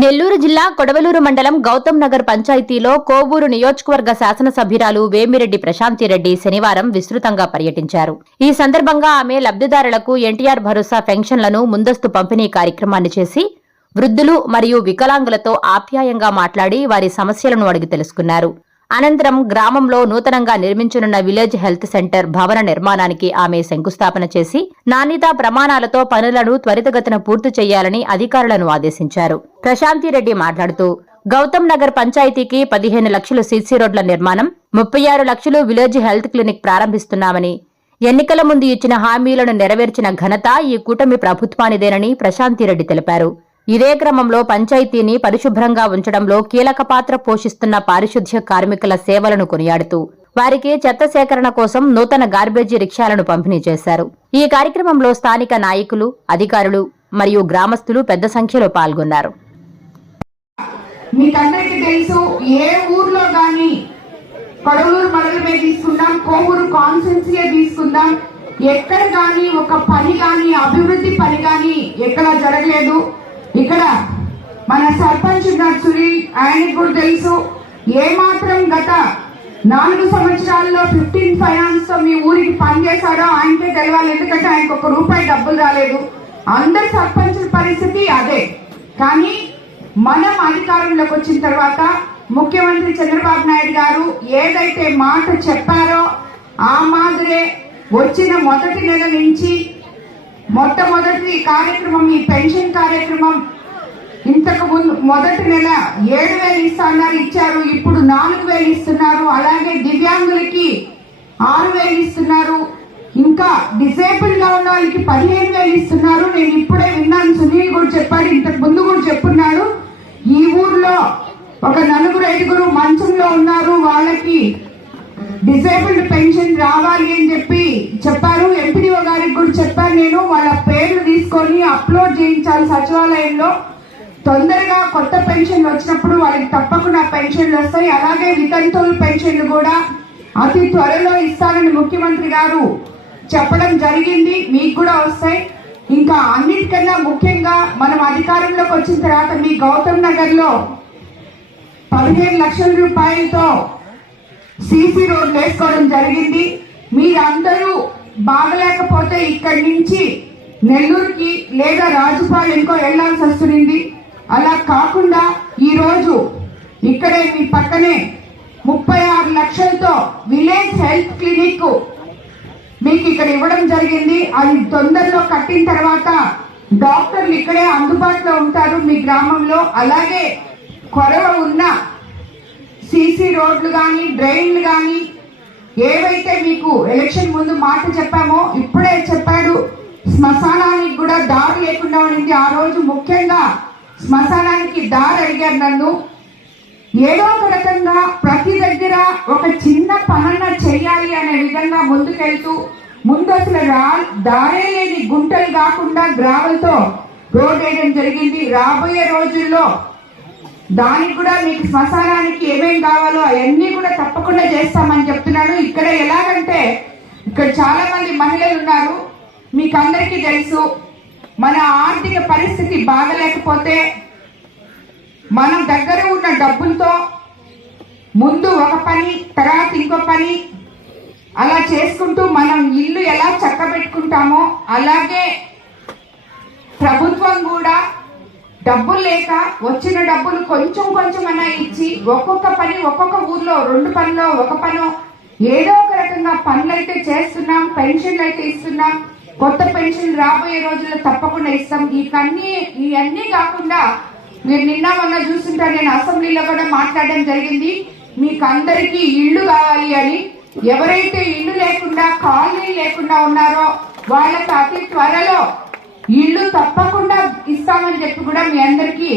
నెల్లూరు జిల్లా కొడవలూరు మండలం గౌతమ్ నగర్ పంచాయతీలో కోవూరు నియోజకవర్గ శాసనసభ్యురాలు వేమిరెడ్డి ప్రశాంతిరెడ్డి శనివారం విస్తృతంగా పర్యటించారు. ఈ సందర్భంగా ఆమె లబ్దిదారులకు ఎన్టీఆర్ భరోసా పెన్షన్లను ముందస్తు పంపిణీ కార్యక్రమాన్ని చేసి వృద్ధులు మరియు వికలాంగులతో ఆప్యాయంగా మాట్లాడి వారి సమస్యలను అడిగి తెలుసుకున్నారు. అనంతరం గ్రామంలో నూతనంగా నిర్మించనున్న విలేజ్ హెల్త్ సెంటర్ భవన నిర్మాణానికి ఆమె శంకుస్థాపన చేసి నాణ్యతా ప్రమాణాలతో పనులను త్వరితగతిన పూర్తి చేయాలని అధికారులను ఆదేశించారు. ప్రశాంతిరెడ్డి మాట్లాడుతూ గౌతమ్ నగర్ పంచాయతీకి 15 లక్షలు సీసీ రోడ్ల నిర్మాణం, 36 లక్షలు విలేజ్ హెల్త్ క్లినిక్ ప్రారంభిస్తున్నామని, ఎన్నికల ముందు ఇచ్చిన హామీలను నెరవేర్చిన ఘనత ఈ కూటమి ప్రభుత్వానిదేనని ప్రశాంతిరెడ్డి తెలిపారు. ఇదే క్రమంలో పంచాయతీని పరిశుభ్రంగా ఉంచడంలో కీలక పాత్ర పోషిస్తున్న పారిశుధ్య కార్మికుల సేవలను కొనియాడుతూ వారికి చెత్త సేకరణ కోసం నూతన గార్బేజీ రిక్షాలను పంపిణీ చేశారు. ఈ కార్యక్రమంలో స్థానిక నాయకులు, అధికారులు మరియు గ్రామస్తులు పెద్ద సంఖ్యలో పాల్గొన్నారు. మీకందరికీ తెలుసు, ఏ ఊర్లో గాని కొడవలూరు మండలమే తీసుకుందాం, కోవూరు కాన్స్టిట్యున్సీ తీసుకుందాం, ఎక్కడ గాని ఒక పని గాని అభివృద్ధి పని గాని ఎక్కడ జరగలేదు. ఇక్కడ మన సర్పంచ్ సునీల్, ఆయనకు కూడా తెలుసు, ఏమాత్రం గత 4 సంవత్సరాల్లో 15 ఫైనాన్స్ తో మీ ఊరికి పనిచేశాడో ఆయనకే తెలవాలి. ఎందుకంటే ఆయనకు 1 రూపాయి డబ్బులు రాలేదు. అందరు సర్పంచుల పరిస్థితి అదే. కానీ మనం అధికారంలోకి వచ్చిన తర్వాత ముఖ్యమంత్రి చంద్రబాబు నాయుడు గారు ఏదైతే మాట చెప్పారో ఆ మాదిరే వచ్చిన మొదటి నెల నుంచి మొట్టమొదటి కార్యక్రమం ఈ పెన్షన్ కార్యక్రమం. ఇంతకు ముందు మొదటి నెల 7,000 ఇస్తున్నారు, ఇచ్చారు. ఇప్పుడు 4,000 ఇస్తున్నారు. అలాగే దివ్యాంగులకి 6,000 ఇస్తున్నారు. ఇంకా డిసేబుల్ గా ఉన్న వాళ్ళకి 15,000 ఇస్తున్నారు. నేను ఇప్పుడే విన్నాను, సునీల్ కూడా చెప్పాడు, ఇంతకు ముందు కూడా చెప్పున్నాడు. ఈ ఊర్లో ఒక 4-5 మంచంలో ఉన్నారు, వాళ్ళకి డిసేబుల్డ్ పెన్షన్ రావాలి అని చెప్పారు. ఎంపీడీఓ గారికి కూడా చెప్పాను నేను. వాళ్ళ పేర్లు తీసుకొని అప్లోడ్ చేయించాలి సచివాలయంలో. తొందరగా కొత్త పెన్షన్లు వచ్చినప్పుడు వాళ్ళకి తప్పకుండా పెన్షన్లు వస్తాయి. అలాగే వితంతువుల పెన్షన్లు కూడా అతి త్వరలో ఇస్తారని ముఖ్యమంత్రి గారు చెప్పడం జరిగింది. మీకు కూడా వస్తాయి. ఇంకా అన్నిటికన్నా ముఖ్యంగా మనం అధికారంలోకి వచ్చిన తర్వాత మీ గౌతమ్ నగర్ లో 15 లక్షల రూపాయలతో సీసీ రోడ్లు వేసుకోవడం జరిగింది. మీరందరూ బాగలేకపోతే ఇక్కడి నుంచి నెల్లూరుకి లేదా రాజుపాలెంకో వెళ్లాల్సి వస్తుంది. అలా కాకుండా ఈరోజు ఇక్కడే మీ పక్కనే 36 లక్షలతో విలేజ్ హెల్త్ క్లినిక్ మీకు ఇక్కడ ఇవ్వడం జరిగింది. అది తొందరలో కట్టిన తర్వాత డాక్టర్లు ఇక్కడే అందుబాటులో ఉంటారు మీ గ్రామంలో. అలాగే కొరవ ఉన్న సీసీ రోడ్లు కానీ డ్రైన్లు కానీ ఏవైతే మీకు ఎలక్షన్ ముందు మాట చెప్పామో ఇప్పుడే చెప్పాడు. శ్మశానానికి కూడా దారి లేకుండా ఉండింది. ఆ రోజు ముఖ్యంగా శ్మశానానికి దారి అడిగారు నన్ను. ఏదో ఒక రకంగా ప్రతి దగ్గర ఒక చిన్న పనన్న చెయ్యాలి అనే విధంగా ముందుకెళ్తూ ముందు అసలు దారే లేని గుంటలు కాకుండా గ్రావెల్తో రోడ్ వేయడం జరిగింది. రాబోయే రోజుల్లో దానికి కూడా మీకు శ్మశానానికి ఏమేం కావాలో అవన్నీ కూడా తప్పకుండా చేస్తామని చెప్తున్నాను. ఇక్కడ ఎలాగంటే ఇక్కడ చాలా మంది మహిళలు ఉన్నారు. మీకు అందరికీ తెలుసు, మన ఆర్థిక పరిస్థితి బాగలేకపోతే మనం దగ్గర ఉన్న డబ్బులతో ముందు ఒక పని, తర్వాత ఇంకో పని అలా చేసుకుంటూ మనం ఇల్లు ఎలా చక్కబెట్టుకుంటామో అలాగే ప్రభుత్వం కూడా డబ్బులు లేక వచ్చిన డబ్బులు కొంచెం అన్నా ఇచ్చి ఒక్కొక్క పని ఒక్కొక్క ఊర్లో 2 పనులో 1 పనో ఏదో ఒక రకంగా పనులైతే చేస్తున్నాం. పెన్షన్లు అయితే ఇస్తున్నాం. కొత్త పెన్షన్ రాబోయే రోజుల్లో తప్పకుండా ఇస్తాం. ఇవన్నీ కాకుండా మీరు నిన్న మొన్న చూస్తుంటే నేను అసెంబ్లీలో కూడా మాట్లాడడం జరిగింది. మీకు అందరికీ ఇళ్లు కావాలి అని. ఎవరైతే ఇల్లు లేకుండా కాలనీ లేకుండా ఉన్నారో వాళ్ళకి అతి త్వరలో ఇల్లు తప్పకుండా ఇస్తామని చెప్పి కూడా మీ అందరికీ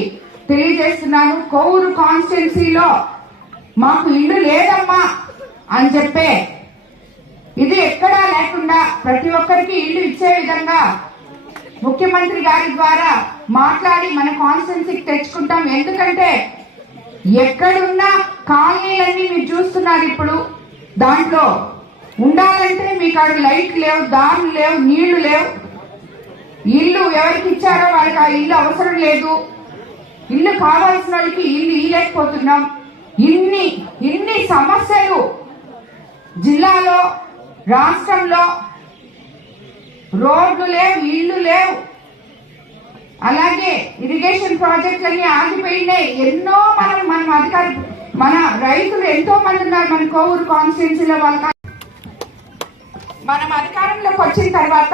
తెలియజేస్తున్నాను. కోవూరు కాన్స్టిట్యున్సీలో మాకు ఇల్లు లేదమ్మా అని చెప్పే ఇది ఎక్కడా లేకుండా ప్రతి ఒక్కరికి ఇల్లు ఇచ్చే విధంగా ముఖ్యమంత్రి గారి ద్వారా మాట్లాడి మన కాన్స్టిట్యున్సీకి తెచ్చుకుంటాం. ఎందుకంటే ఎక్కడున్నా కాలనీలన్నీ మీరు చూస్తున్నారు. ఇప్పుడు దాంట్లో ఉండాలంటే మీకు అక్కడ లైట్ లేవు, దారులు లేవు, నీళ్లు లేవు. ఇల్లు ఎవరికి ఇచ్చారో వాళ్ళకి ఆ ఇల్లు అవసరం లేదు. ఇల్లు కావాల్సిన వాళ్ళకి ఇల్లు ఇవ్వలేకపోతున్నాం. ఇన్ని సమస్యలు జిల్లాలో, రాష్ట్రంలో. రోడ్లు లేవు, ఇల్లు లేవు, అలాగే ఇరిగేషన్ ప్రాజెక్టులన్నీ ఆగిపోయినాయి. ఎన్నో మన రైతులు ఎంతో మంది ఉన్నారు మన కోవూరు కాన్స్టిట్యున్సీలో. మనం అధికారంలోకి వచ్చిన తర్వాత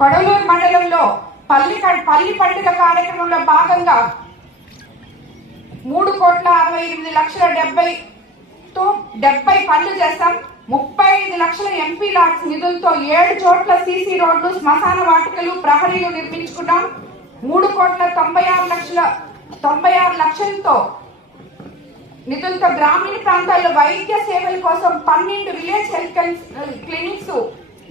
కొడవలూరు మండలంలో పల్లి పండుగ కార్యక్రమంలో భాగంగా 3,68,70 పనులు చేస్తాం. 35 లక్షల ఎంపీ లాట్స్ నిధులతో 7 చోట్ల సీసీ రోడ్లు, శ్మశాన వాటికలు, ప్రహరీలు నిర్మించుకున్నాం. 3,96 లక్షలతో నిధులతో గ్రామీణ ప్రాంతాల్లో వైద్య సేవల కోసం 12 విలేజ్ హెల్త్ క్లినిక్స్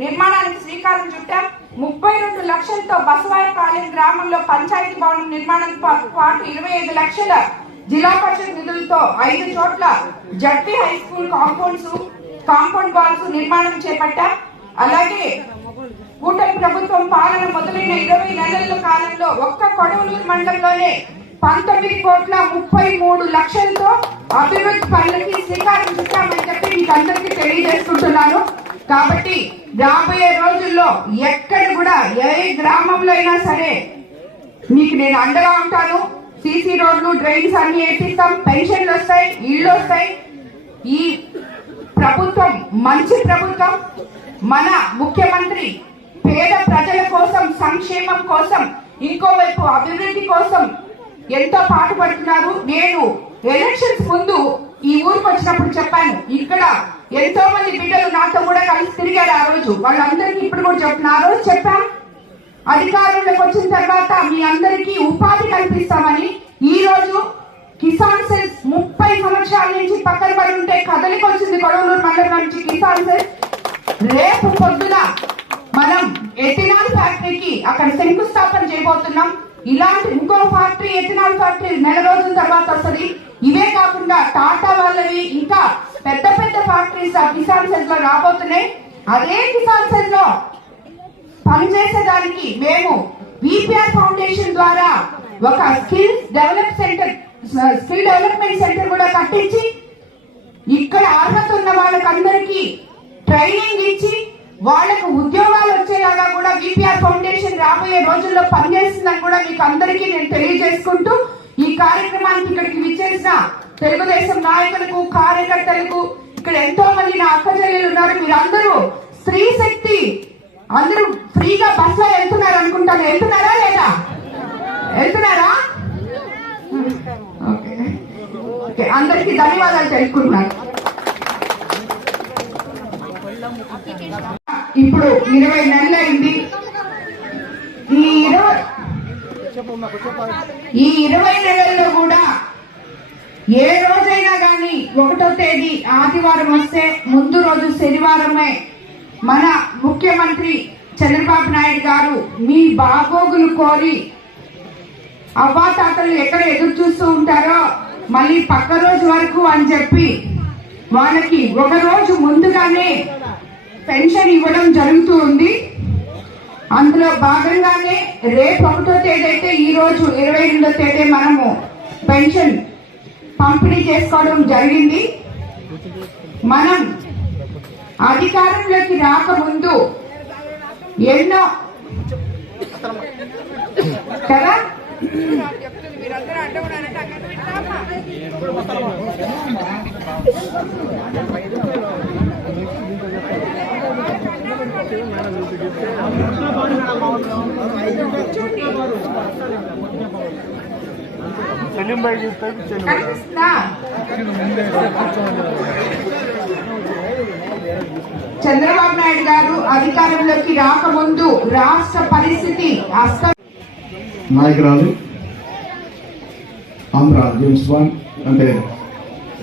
నిర్మాణానికి శ్రీకారం చుట్టాం. 32 లక్షలతో బసవాయపాలెం గ్రామంలో పంచాయతీ భవనం నిర్మాణంతో పాటు 25 లక్షల జిల్లా పరిషత్ నిధులతో 5 చోట్ల ZP high school compound walls నిర్మాణం చేపట్టాం. అలాగే కూటమి ప్రభుత్వం పాలన మొదలైన 20 నెలల కాలంలో ఒక్క కొడవలూరు మండలంలోనే 19,33,00,000తో అభివృద్ధి పనులకి శ్రీకారం చుట్టామని చెప్పి మీకు అందరికీ తెలియజేసుకుంటున్నాను. కాబట్టి రాబోయే రోజుల్లో ఎక్కడ కూడా ఏ గ్రామంలో అయినా సరే మీకు నేను అండగా ఉంటాను. సీసీ రోడ్లు, డ్రైన్స్ అన్ని వేపిస్తాం, పెన్షన్లు వస్తాయి, ఇళ్ళు వస్తాయి. ఈ ప్రభుత్వం మంచి ప్రభుత్వం. మన ముఖ్యమంత్రి పేద ప్రజల కోసం, సంక్షేమం కోసం, ఇంకోవైపు అభివృద్ధి కోసం ఎంతో పాటుపడుతున్నారు. నేను ఎలక్షన్స్ ముందు ఈ ఊరికి వచ్చినప్పుడు చెప్పాను, ఇక్కడ ఎంతో మంది బిడ్డలు నాతో కూడా కలిసి తిరిగారు. ఆ రోజు వాళ్ళందరికీ ఇప్పుడు కూడా చెప్తున్నా. ఆ రోజు చెప్పాం అధికారంలోకి వచ్చిన తర్వాత మీ అందరికీ ఉపాధి కల్పిస్తామని. ఈ రోజు కిసాన్ సెల్స్ 30 సంవత్సరాల నుంచి పక్కన పడి ఉంటే కదలికి వచ్చింది కొడవలూరు మండలం నుంచి కిసాన్ సెల్స్. రేపు పొద్దున మనం ఎథినాల్ ఫ్యాక్టరీకి అక్కడ శంకుస్థాపన చేయబోతున్నాం. ఇలాంటి ఇంకో ఫ్యాక్టరీ, ఎథినాల్ ఫ్యాక్టరీ నెల రోజుల తర్వాత వస్తుంది. ఇవే కాకుండా టాటా వాళ్ళవి ఇంకా పెద్ద పెద్ద ఫ్యాక్టరీస్ కిసాన్ సెల్స్ లో రాబోతున్నాయి. అదే కిసాన్ సెల్ లో పనిచేసేదానికి మేము విపిఆర్ ఫౌండేషన్ ద్వారా ఒక స్కిల్ డెవలప్మెంట్ సెంటర్ కూడా కట్టించి ఇక్కడ అర్హత ఉన్న వాళ్ళకందరికీ ట్రైనింగ్ ఇచ్చి వాళ్లకు ఉద్యోగాలు వచ్చేలాగా కూడా విపిఆర్ ఫౌండేషన్ రాబోయే రోజుల్లో పనిచేస్తుందని కూడా మీకు అందరికీ నేను తెలియజేసుకుంటూ, ఈ కార్యక్రమానికి ఇక్కడికి విచ్చేసిన తెలుగుదేశం నాయకులకు, కార్యకర్తలకు, ఇక్కడ ఎంతో మంది నా అక్క చెల్లెలు ఉన్నారు. మీరందరూ స్త్రీ శక్తి, అందరూ ఫ్రీగా బస్సులో వెళ్తున్నారు అనుకుంటాను. వెళ్తున్నారా లేదా? వెళ్తున్నారా? ఓకే, అందరికీ ధన్యవాదాలు తెలుసుకుంటున్నాను. ఇప్పుడు 20 నెలలు అయింది. ఈ 20 నెలల్లో కూడా ఏ రోజైనా గాని 1వ తేదీ ఆదివారం వస్తే ముందు రోజు శనివారమే మన ముఖ్యమంత్రి చంద్రబాబు నాయుడు గారు మీ బాగోగులు కోరి అవ్వాతాతలు ఎక్కడ ఎదురు చూస్తూ ఉంటారో మళ్ళీ పక్క రోజు వరకు అని చెప్పి వాళ్ళకి ఒక రోజు ముందుగానే పెన్షన్ ఇవ్వడం జరుగుతూ ఉంది. అందులో భాగంగానే రేపు 1వ తేదీ అయితే ఈ రోజు 22వ తేదీ మనము పెన్షన్ పంపిణీ చేసుకోవడం జరిగింది. మనం అధికారంలోకి రాకముందు ఎన్నో కదా చంద్రబాబు నాయుడు గారు అధికారంలోకి రాకముందు రాష్ట్ర పరిస్థితి నాయకురాలు ఆంధ్ర జేమ్స్ బాండ్ అంటే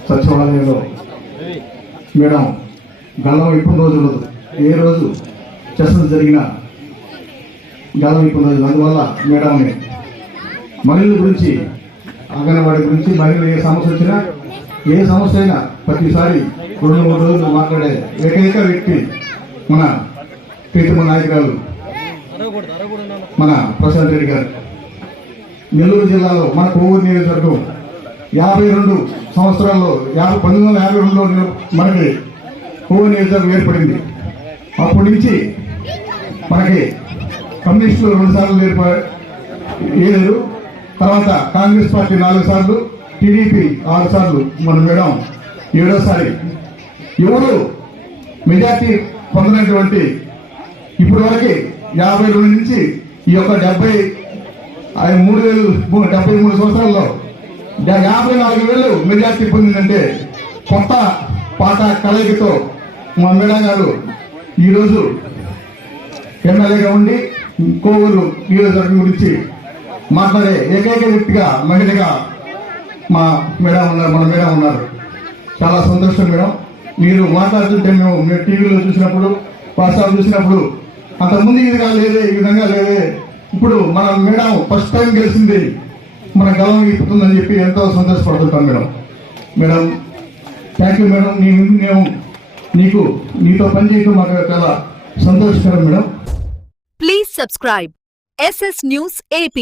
సచివాలయంలో మేడం గల్లం ఇప్పుడు రోజు ఏ రోజు సెషన్స్ జరిగిన గల్లం ఇప్పుడు రోజు. అందువల్ల మేడంని మహిళల గురించి, అంగన్వాడీ గురించి, మహిళలు ఏ సమస్య వచ్చినా, ఏ సమస్య అయినా ప్రతిసారి 2-3 రోజులు మాట్లాడే ఏకైక వ్యక్తి మన ప్రీతమ నాయకురాలు మన ప్రశాంత్ రెడ్డి గారు. నెల్లూరు జిల్లాలో మన కోవూరు నియోజకవర్గం 52 సంవత్సరాల్లో 1952లో మనకి కోవూరు నియోజకవర్గం ఏర్పడింది. అప్పటి నుంచి మనకి కమ్యూనిస్టులు 2 సార్లు ఏలేరు, తర్వాత కాంగ్రెస్ పార్టీ 4 సార్లు, టీడీపీ 6 సార్లు, మన మేడం 7వసారి. ఎవరు మెజార్టీ పొందినటువంటి ఇప్పటి వరకు 52 నుంచి ఈ యొక్క 73 సంవత్సరాల్లో 54,000 మెజార్టీ పొందిందంటే కొత్త పాట కలయికతో మా మేడం గారు ఈరోజు ఎమ్మెల్యేగా ఉండి కోవూరు నియోజకవర్గం గురించి మాట్లాడే ఏకైక వ్యక్తిగా మహిళగా మన మేడం ఉన్నారు. చాలా సంతోషం మేడం. మీరు మాట్లాడుతుంటే మేము టీవీలో చూసినప్పుడు, వాట్సాప్ చూసినప్పుడు అంతకుముందు ఇది లేదే, ఈ విధంగా లేదే, ఇప్పుడు మన మేడం ఫస్ట్ టైం గెలిచింది, మన గలం ఇప్పుతుందని చెప్పి ఎంతో సంతోషపడుతుంటాం madam. Madam thank you madam. నీతో పనిచేయడం మాకు చాలా సంతోషకరం madam. Please subscribe SS News AP.